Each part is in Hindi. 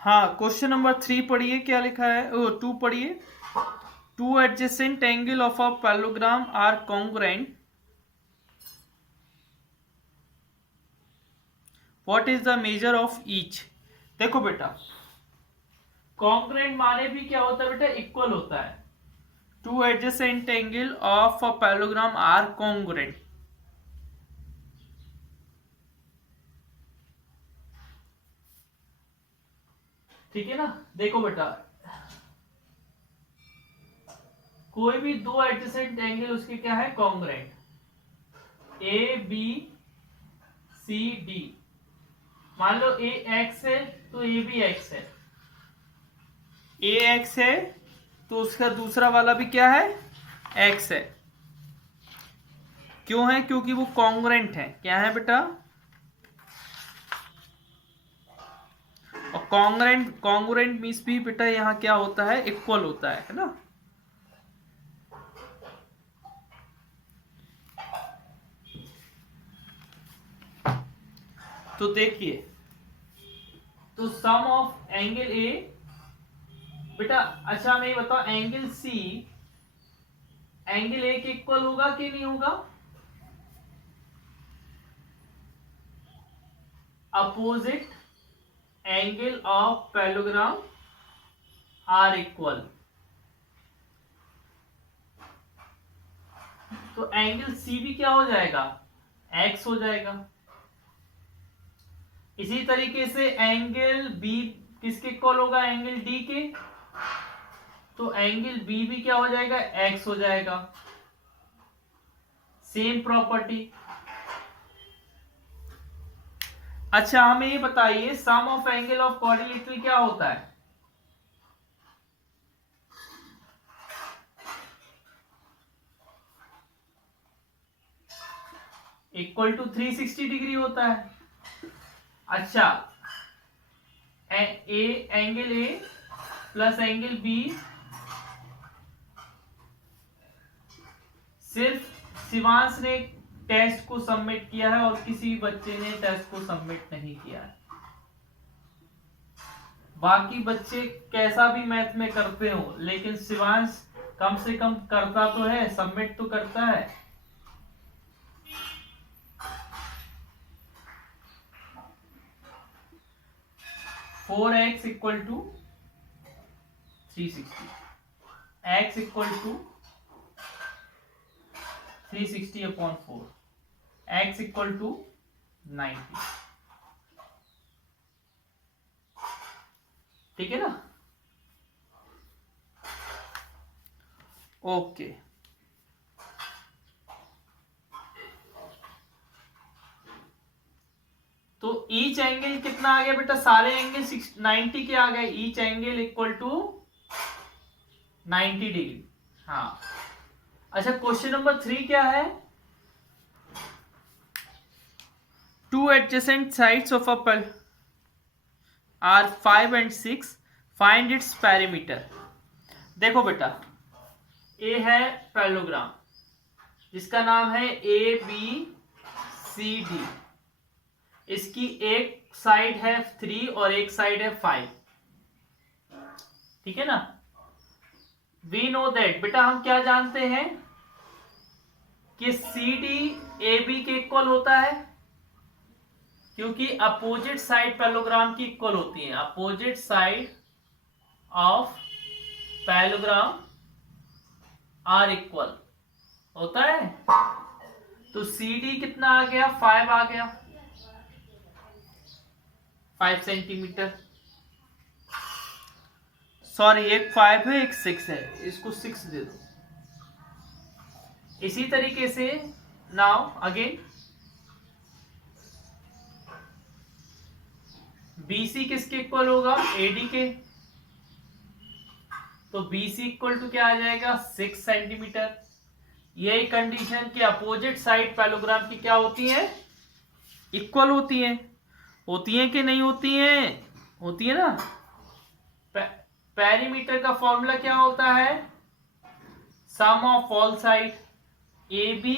हाँ, क्वेश्चन नंबर 3 पढ़िए, क्या लिखा है? ओ 2 पढ़िए। Two adjacent angle of a parallelogram are congruent. What is the measure of each? देखो बेटा, कॉन्ग्रुएंट माने भी क्या होता है बेटा? इक्वल होता है। Two adjacent angle of a parallelogram are congruent. ठीक है ना? देखो बेटा, कोई भी दो एडजेसेंट एंगल उसके क्या है? Congruent. A B C D, मान लो ए एक्स है तो ए भी एक्स है। ए एक्स है तो उसका दूसरा वाला भी क्या है? एक्स है। क्यों है? क्योंकि वो कॉन्ग्रुएंट है। क्या है बेटा? और कॉन्ग्रुएंट, कॉन्ग्रुएंट मींस भी बेटा यहाँ क्या होता है? इक्वल होता है ना? तो देखिए, तो सम ऑफ एंगल ए बेटा, अच्छा मैं ये बताओ, एंगल सी एंगल ए के इक्वल होगा कि नहीं होगा? Opposite angle of parallelogram are equal. तो एंगल सी भी क्या हो जाएगा? एक्स हो जाएगा। इसी तरीके से एंगल बी किसके इक्वल होगा? एंगल डी के। तो एंगल बी भी क्या हो जाएगा? एक्स हो जाएगा। Same property. अच्छा हमें ये बताइए, सम ऑफ एंगल ऑफ क्वाड्रिलेटरल क्या होता है? इक्वल टू 360 डिग्री होता है। अच्छा, A angle A plus angle B, सिर्फ शिवांश ने टेस्ट को सबमिट किया है और किसी बच्चे ने टेस्ट को सबमिट नहीं किया है। बाकी बच्चे कैसा भी मैथ में करते हो, लेकिन शिवांश कम से कम करता तो है, सबमिट तो करता है। Four x equal to 360, x equal to 360 upon 4, x equal to 90। ठीक है ना? ओके। तो ईच एंगल कितना आ गया बेटा? सारे एंगल 90 के आ गए। Each angle equal to 90 degree. हाँ, अच्छा क्वेश्चन नंबर 3 क्या है? Two adjacent sides of a are 5 and 6, find its perimeter. देखो बेटा, ए है पैरेललोग्राम जिसका नाम है ए बी सी डी। इसकी एक साइड है 3 और एक साइड है 5। ठीक है ना? वी नो दैट, बेटा हम क्या जानते हैं कि सी डी ए बी के इक्वल होता है, क्योंकि अपोजिट साइड पैरेललोग्राम की इक्वल होती है। Opposite side of parallelogram are equal होता है। तो सी डी कितना आ गया? 5 आ गया, 5 सेंटीमीटर। सॉरी, एक 5 है एक 6 है, इसको 6 दे दो। इसी तरीके से नाउ अगेन बीसी किसके इक्वल होगा? एडी के। तो बीसी इक्वल टू क्या आ जाएगा? 6 सेंटीमीटर। यही कंडीशन के अपोजिट साइड पैरेललोग्राम की क्या होती है? इक्वल होती है। होती है कि नहीं होती है? होती है ना? पेरीमीटर का फॉर्मूला क्या होता है? Sum of all side A B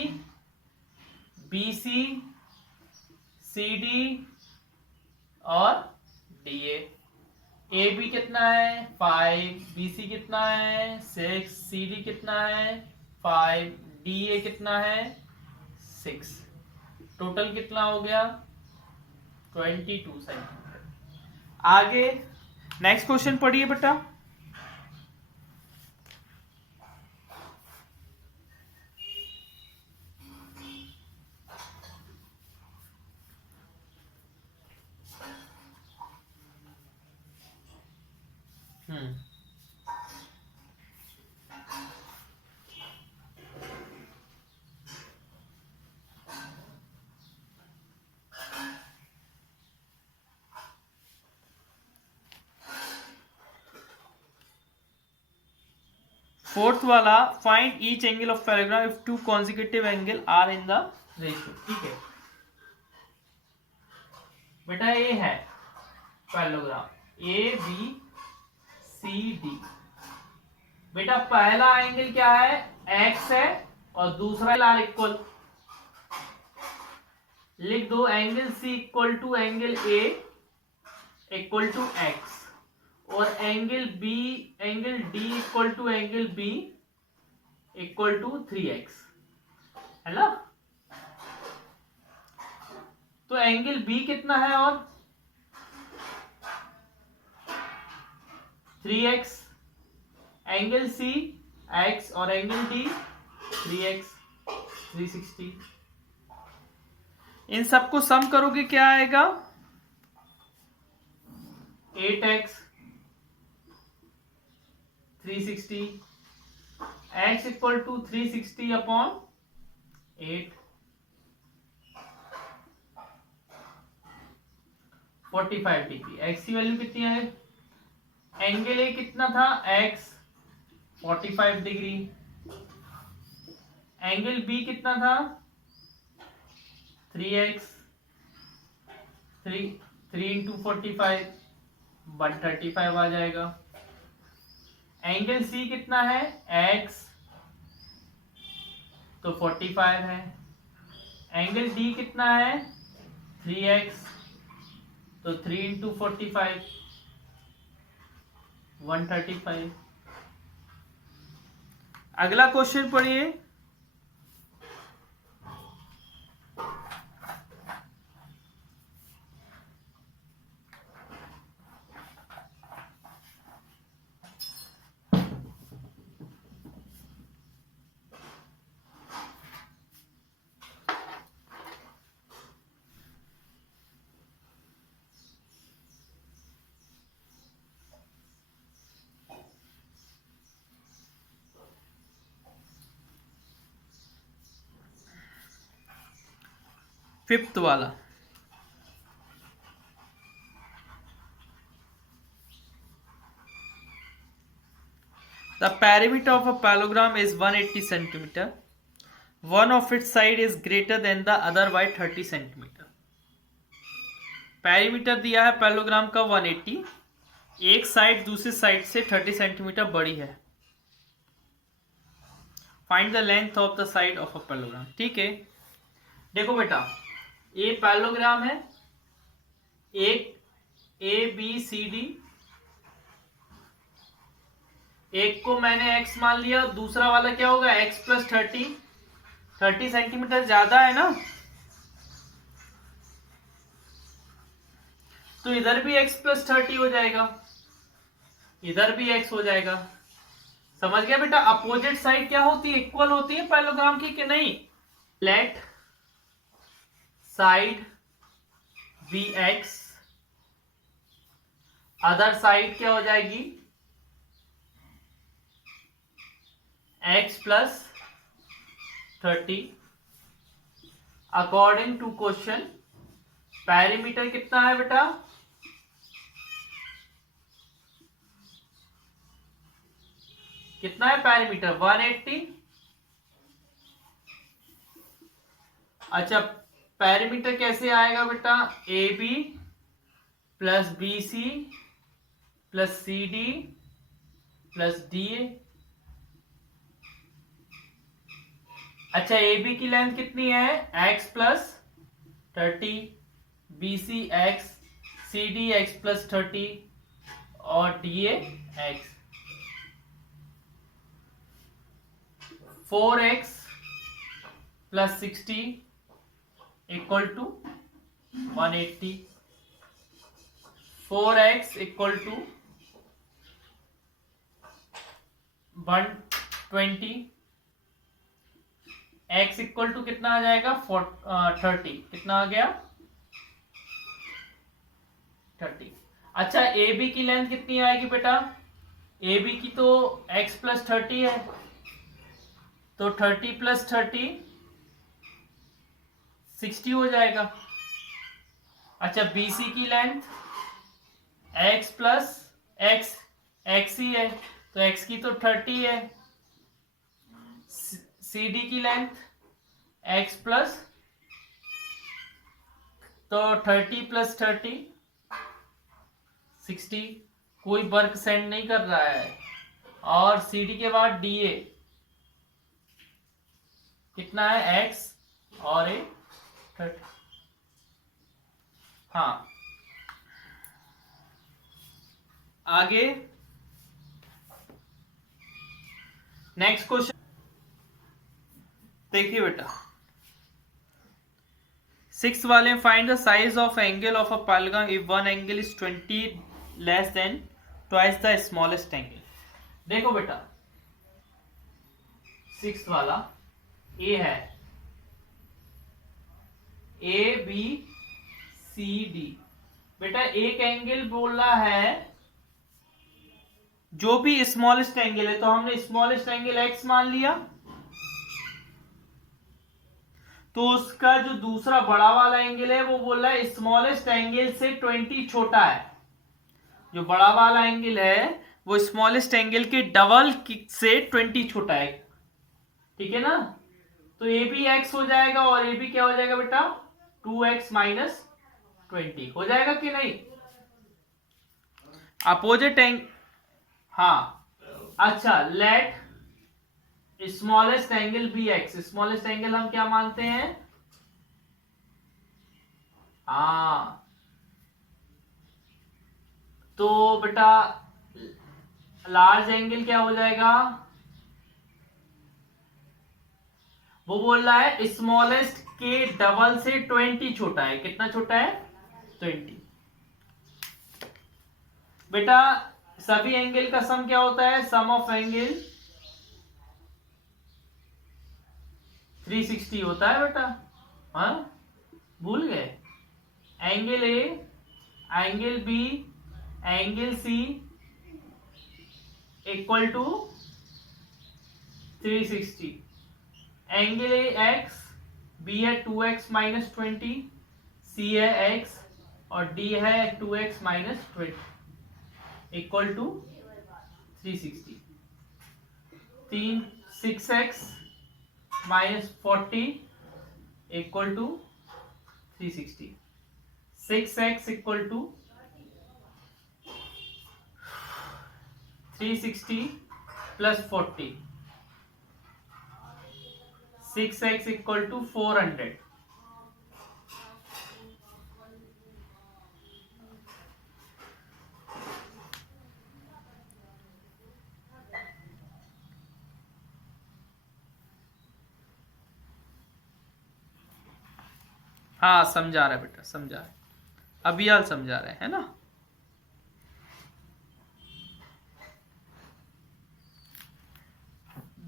B C C D और डी ए। ए बी कितना है 5, बी सी कितना है 6, सी डी कितना है 5, डी ए कितना है 6। टोटल कितना हो गया 22 सेंटीमीटर। आगे नेक्स्ट क्वेश्चन पढ़िए बेटा। फोर्थ वाला, find each angle of paragraph if two consecutive angle are in the ratio. ठीक है बेटा, ये है paragraph A B C D. बेटा पहला एंगल क्या है एक्स है और दूसरा आर इक्वल, लिख दो angle C equal to angle A equal to X और angle B angle D equal to angle B equal to 3x है ना। तो एंगल बी कितना है और 3x, एंगल सी x और एंगल डी 3x 360। इन सबको सम करोगे क्या आएगा 8x 360, x equal to 360 upon 8, 45 degree. x की वैल्यू कितनी है, एंगल ए कितना था x 45 डिग्री, एंगल बी कितना था 3x 3 इंटू 45 135 आ जाएगा। एंगल सी कितना है x तो 45 है, एंगल डी कितना है 3x तो 3 इंटू 45 135। अगला क्वेश्चन पढ़िए। फिफ्थ वाला, the perimeter of a parallelogram is 180 centimeter. One of its side is greater than the other by 30 centimeter. Perimeter दिया है पैरेललोग्राम का 180, एक साइड दूसरी साइड से 30 सेंटीमीटर बड़ी है। Find the length of the side of a parallelogram. ठीक है देखो बेटा, ये पैरेललोग्राम है, एक ए बी सी डी, एक को मैंने x मान लिया, दूसरा वाला क्या होगा x प्लस 30 सेंटीमीटर ज्यादा है ना, तो इधर भी x प्लस 30 हो जाएगा, इधर भी x हो जाएगा। समझ गया बेटा। अपोजिट साइड क्या होती है, इक्वल होती है पैरेललोग्राम की कि नहीं। Let side be x, other side क्या हो जाएगी x plus 30। According to question perimeter कितना है बेटा, कितना है पैरीमीटर 180। अच्छा पैरीमीटर कैसे आएगा बेटा, A B plus B C plus C D plus D A. अच्छा ए बी की लेंथ कितनी है x plus 30, B C x, C D x plus 30 और D A x. 4x plus 60 equal to 180। 4x equal to 120। x equal to कितना आ जाएगा 30। कितना आ गया 30। अच्छा ए बी की लेंथ कितनी आएगी बेटा? ए बी की तो x प्लस 30 है, तो 30 प्लस 30 60 हो जाएगा। अच्छा BC की लेंथ x प्लस x ही है, तो x की तो 30 है। CD की लेंथ x प्लस, तो 30 प्लस 30 60। कोई वर्क सेंड नहीं कर रहा है। और CD के बाद DA कितना है x और a 30। हाँ आगे नेक्स्ट क्वेश्चन देखिए बेटा। 6 वाले find the size of angle of a parallelogram if one angle is 20 less than twice the smallest angle. देखो बेटा 6 वाला ए है, ए बी सी डी। बेटा एक एंगल बोल रहा है जो भी स्मॉलेस्ट एंगल है, तो हमने स्मॉलेस्ट एंगल एक्स मान लिया, तो उसका जो दूसरा बड़ा वाला एंगल है वो बोल रहा है स्मॉलेस्ट एंगल से 20 छोटा है। जो बड़ा वाला एंगल है वो स्मॉलेस्ट एंगल के डबल से 20 छोटा है। ठीक है ना? तो ए बी एक्स हो जाएगा और ए बी क्या हो जाएगा बेटा 2x माइनस 20 हो जाएगा कि नहीं? अपोजिट एंगल, हाँ अच्छा let smallest angle be x. Smallest angle हम क्या मानते हैं? हाँ तो बेटा लार्ज एंगल क्या हो जाएगा? वो बोल रहा है स्मॉलेस्ट के डबल से 20 छोटा है। कितना छोटा है 20। बेटा सभी एंगल का सम क्या होता है? सम ऑफ एंगल 360 होता है बेटा। हाँ भूल गए? Angle A, angle B, angle C equal to 360। Angle A x, B है 2x माइनस 20, सी है x और डी है 2x minus 20 equal to 360। 6x minus 40 equal to 360। 6x equal to 360 plus 40। 6x equal to 400। हाँ समझा रहा है बेटा, समझा रहा है, अभियाल समझा रहे है ना।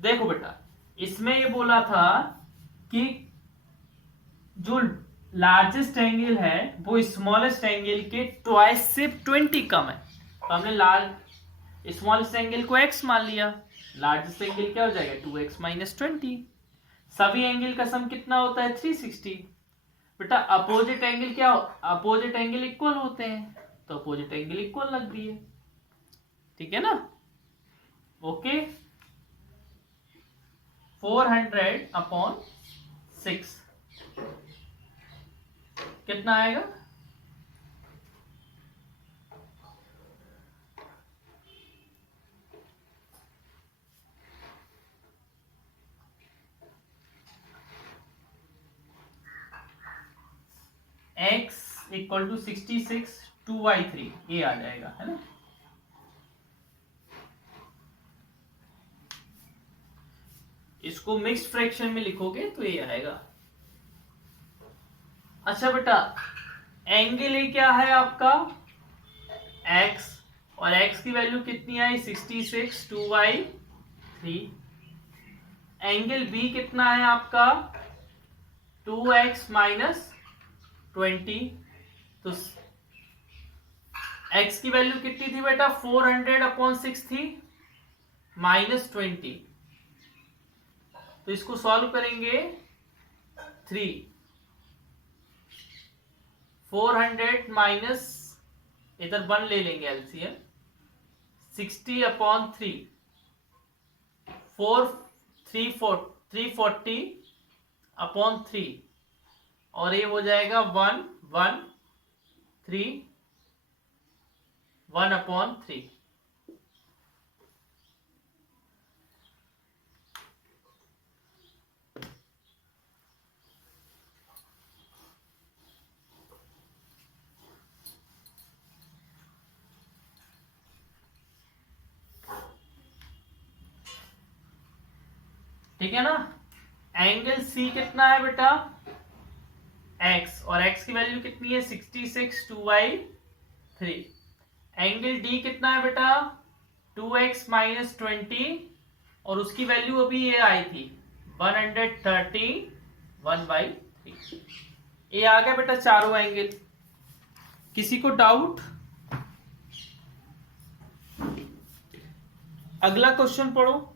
देखो बेटा इसमें ये बोला था कि जो लार्जेस्ट एंगल है वो स्मॉलेस्ट एंगल के ट्वाइस से 20 कम है, तो हमने लार्ज स्मॉलेस्ट एंगल को x मान लिया। लार्जेस्ट एंगल क्या हो जाएगा 2x माइनस 20। सभी एंगल का सम कितना होता है 360। बेटा अपोजिट एंगल क्या, अपोजिट एंगल इक्वल होते हैं, तो अपोजिट एंगल इक्वल लग रही है। ठीक है ना? ओके 400 अपॉन 6 कितना आएगा? x इक्वल टू 66 2y3 ये आ जाएगा है ना। इसको मिक्स्ड फ्रैक्शन में लिखोगे तो ये आएगा। अच्छा बेटा, एंगल ए क्या है आपका x, और x की वैल्यू कितनी आई 66, 2/3। एंगल बी कितना है आपका 2x माइनस 20। तो x की वैल्यू कितनी थी बेटा 400/6 थी -20। तो इसको सॉल्व करेंगे 3 400 माइनस इधर 1 ले लेंगे एलसीएम 60/3 340/3 और ये हो जाएगा 1/3 ठीक है ना। एंगल सी कितना है बेटा x, और x की वैल्यू कितनी है 66, 2/3। एंगल डी कितना है बेटा 2x माइनस 20, और उसकी वैल्यू अभी ये आई थी 130, 1/3। ये आ गया बेटा चारों एंगल। किसी को डाउट? अगला क्वेश्चन पढ़ो।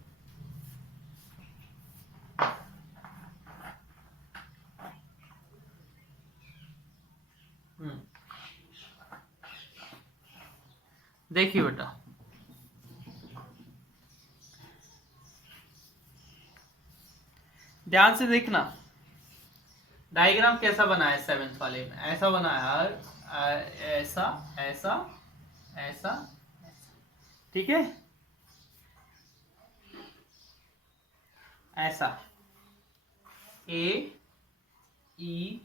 देखिए बेटा, ध्यान से देखना डायग्राम कैसा बना है 7th वाले में। ऐसा बना है, ऐसा ऐसा ऐसा, ठीक है, ऐसा A E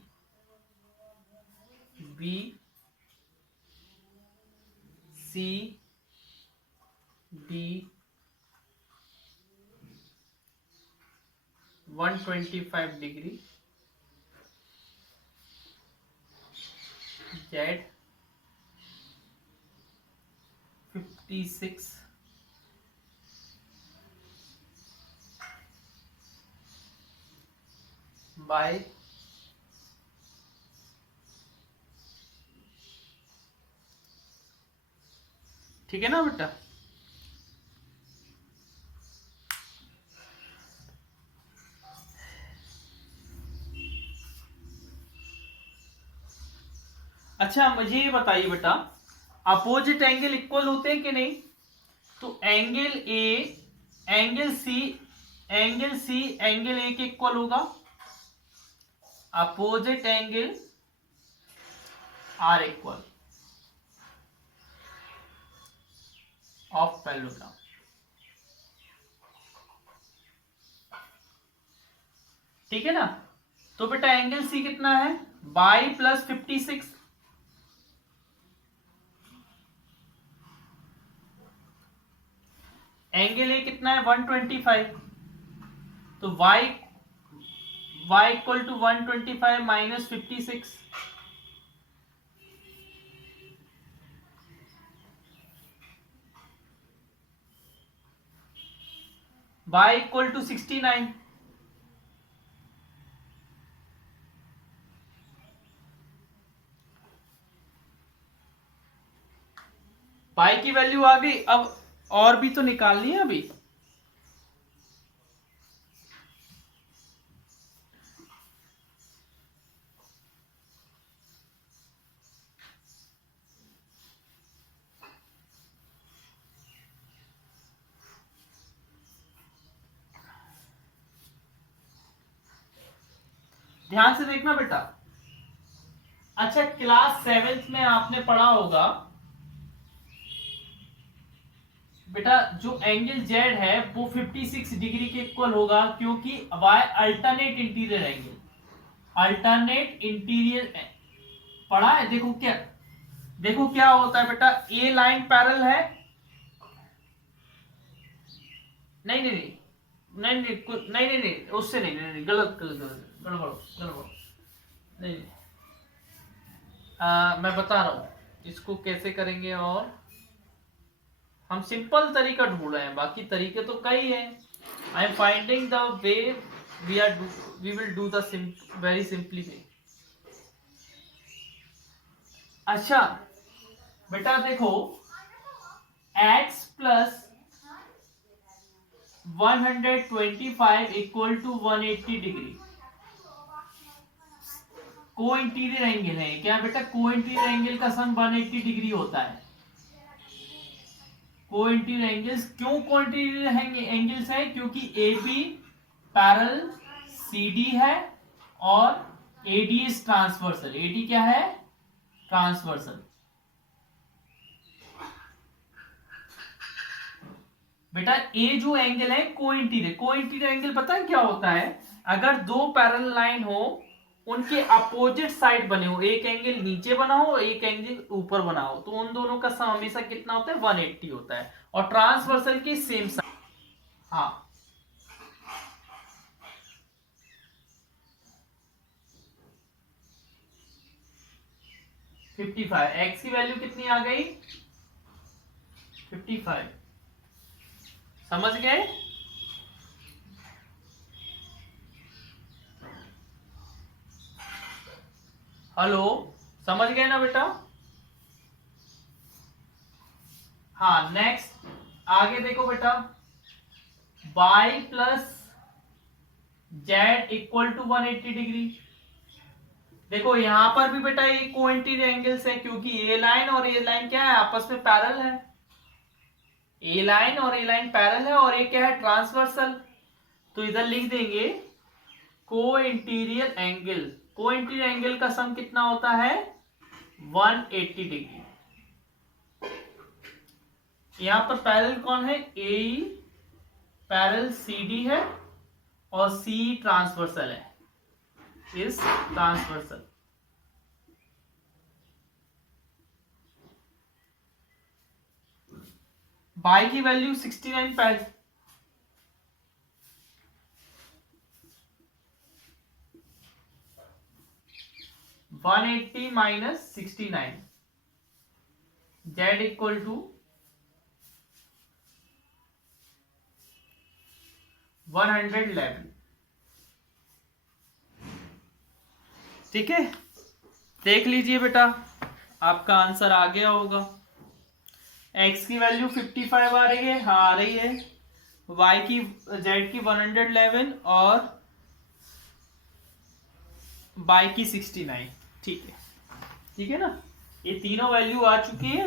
B C D 125 degree, Z 56 by ठीक है ना बेटा। अच्छा मुझे ये बताइए बेटा, अपोजिट एंगल इक्वल होते हैं कि नहीं? तो angle A angle C angle A के इक्वल होगा। Opposite angle are equal of parallelogram. ठीक है ना। तो बेटा एंगल सी कितना है बाई प्लस 56, एंगल ए कितना है 125। तो y equal to 125 minus 56, y equal to 69। y की वैल्यू आ गई। अब और भी तो निकालनी है अभी। ध्यान से देखना बेटा। अच्छा क्लास 7th में आपने पढ़ा होगा बेटा, जो एंगल जेड है वो 56 डिग्री के इक्वल होगा, क्योंकि y alternate interior angle, alternate interior पढ़ा है। देखो क्या होता है बेटा, ए लाइन पैरेलल है, नहीं नहीं नहीं नहीं नहीं नहीं उससे नहीं नहीं, नहीं गलत गलत गलत गड़बड़ गड़बड़ नहीं नहीं। मैं बता रहा हूँ इसको कैसे करेंगे, और हम सिंपल तरीका ढूंढ रहे हैं, बाकी तरीके तो कई हैं। I am finding the way we will do the very simply way. अच्छा बेटा देखो, x plus 125 equal to 180 degree को इंटीरियर एंगल है क्या बेटा? को इंटीरियर एंगल का सम 180 डिग्री होता है। को इंटीरियर एंगल्स क्यों को इंटीरियर एंगल्स है? क्योंकि A B parallel C D है और A D is transversal. A D क्या है? ट्रांसवर्सल। बेटा ए जो एंगल है को इंटीरियर एंगल पता है क्या होता है? अगर दो पैरेलल लाइन हो, उनके अपोजिट साइड बने हो, एक एंगल नीचे बना हो एक एंगल ऊपर बना हो, तो उन दोनों का सम हमेशा कितना होता है? 180 होता है। और ट्रांसवर्सल की सेम साइड। हाँ, एक्स की वैल्यू कितनी आ गई? 55। समझ गए? हेलो, समझ गए ना बेटा? हाँ, नेक्स्ट आगे देखो बेटा, y प्लस जेड इक्वल टू 180 डिग्री। देखो यहां पर भी बेटा ये को इंटीरियर एंगल्स है, क्योंकि ए लाइन और ए लाइन क्या है? आपस में पैरेलल है। ए लाइन और ए लाइन पैरेलल है, और ये क्या है? ट्रांसवर्सल। तो इधर लिख देंगे को इंटीरियर एंगल। को इंटीरियर एंगल का सम कितना होता है? 180 डिग्री। यहां पर पैरेलल कौन है? ए पैरेलल सी डी है और सी ट्रांसवर्सल है, इस ट्रांसवर्सल। बाई की value 69 parallel 180 minus 69 Z equal to 111। ठीक है, देख लीजिए बेटा, आपका आंसर आ गया होगा। x की वैल्यू 55 आ रही है, हाँ आ रही है। y की z की 111 और y की 69। ठीक है, ठीक है ना? ये तीनों वैल्यू आ चुकी है।